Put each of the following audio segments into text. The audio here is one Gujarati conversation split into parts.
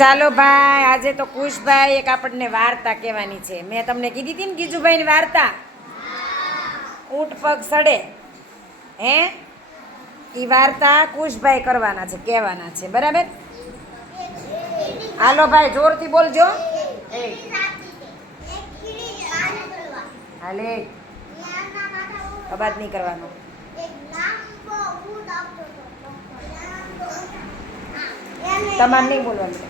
ચાલો ભાઈ, આજે તો કુશભાઈ એક આપણને વાર્તા કહેવાની છે. મેં તમને કીધી હતી ને ગીજુભાઈની વાર્તા? ઊંટ પગ સડે. હે? એ વાર્તા કુશભાઈ કરવાના છે, કહેવાના છે. બરાબર? હાલો ભાઈ, જોરથી બોલજો. હાલે. અવાજ નહીં કરવાનો. તમારે નહીં બોલવાનું.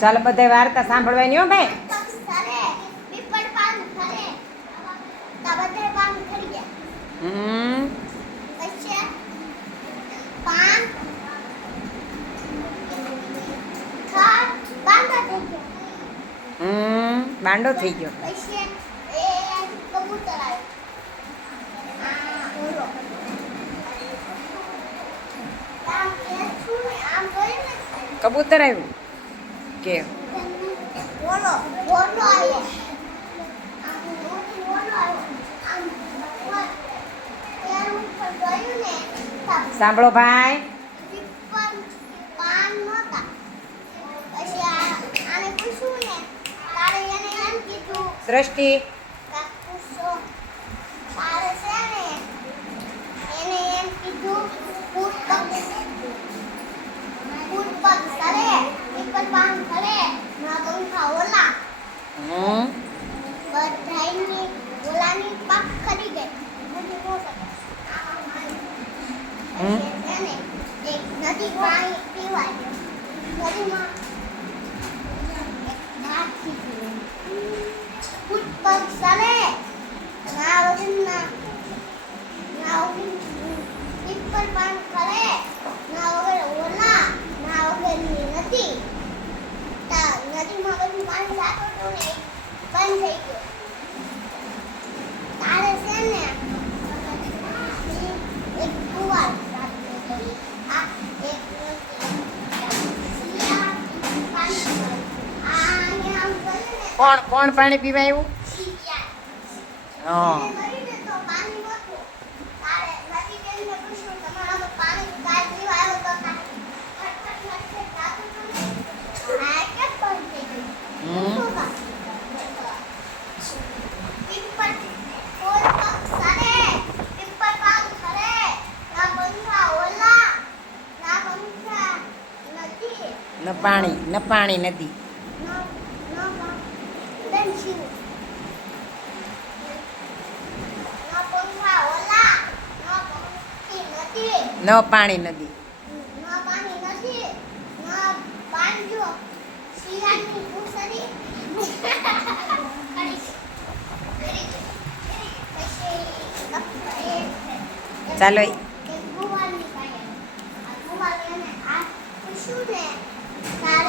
ચાલો બધા વાર્તા સાંભળવાની હો ભાઈ. હમ. બાંડો થઈ ગયો. કબૂતર આવ્યું. કે સાંભળો ભાઈ. પીપલ પાન નહોતા પછી આ આને પૂછ્યું ને તારે એને એમ કીધું દ્રષ્ટિ કાકુસો તારે છે ને એને એમ કીધું ફૂટ પગ ફૂટ પગ સરે પીપલ પાન ખરે ના પંખા ઓલા હમ બધાયની ઓલાની પાક ખરી ગઈ બધી નો શકે હમ. પછી છે ને એક નદી પાણી પીવા ગયો નદીમાં એક હાથી ગયું. ફૂટ પગ સરે ના વગરના ના વગર પીપલ પાન કરે ના વગર ઓલા ના વગરની નદી તા નદીમાં બધું પાણી જાતું હતું ને એ બંધ થઈ ગયું તારે છે ને એક કુવાડ રાખવું આ એક શિયાળ પાણી આ અહીંયા આમ કર્યું ને કોણ કોણ પાણી પીવા આવ્યું? હા. નથી, ન પાણી ન પાણી નદી ના- ના પંખ- બેન શિવ. ના પંખા ઓલા, ના પંખી નથી. ન પાણી નદી ના પાણી નથી ના બાંધ્યો શિયાળની પૂંછડી ચાલો.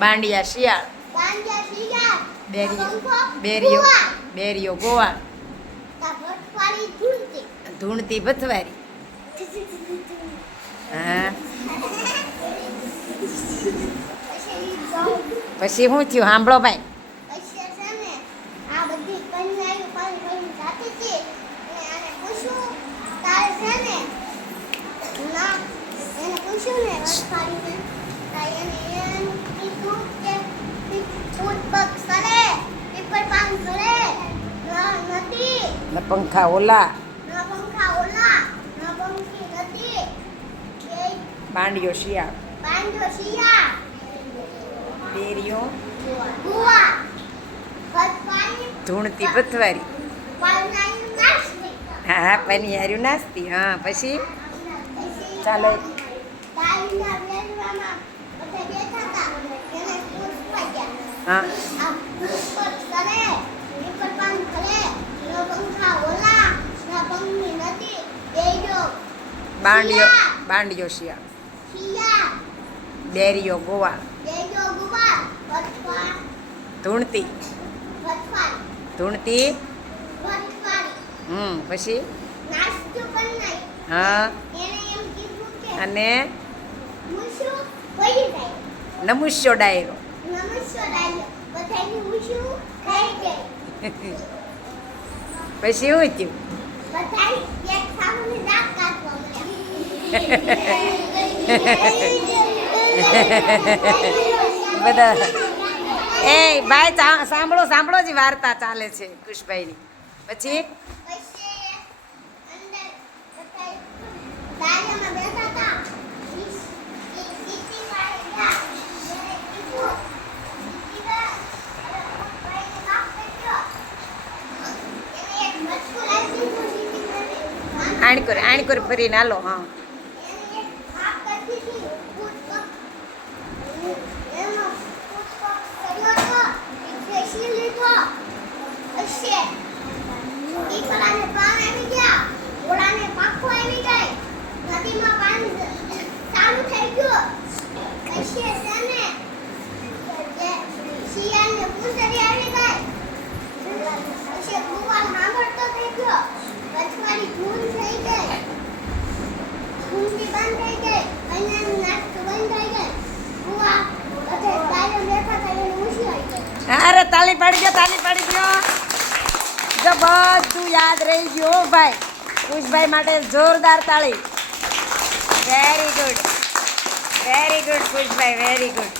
બાંડિયા શિયાળ. બાંડિયા શિયાળ બેરીઓ બેરીઓ બેરીઓ ધૂણતી ભથવારી. હા પછી શું થયું? સાંભળો ભાઈ. પંખા ઓલા. પાંડ્યો શિયાળ પાંડ્યો શિયાળ તેરિયો ગુવા ધૂણતી પથવારી હા પનિયાર્યું નાસ્તી હા પછી? ચાલો. હા. બાંડિયો બાંડિયો શિયા. ડેરીઓ ગોવા. ધૂણતી. ધૂણતી. હમ પછી? હા. અને? નમુસ્યો ડાયરો. પછી શું થયું? બધા એ ભાઈ સાંભળો સાંભળો જ વાર્તા ચાલે છે કુશભાઈની પછી આણકોર આણકોર ભરીને હાલો હા અરે, તાલી પાડી ગયો તાલી પાડી ગયો જો બધું યાદ રહી ગયું ભાઈ. કુશભાઈ માટે જોરદાર તાળી. વેરી ગુડ વેરી ગુડ કુશભાઈ વેરી ગુડ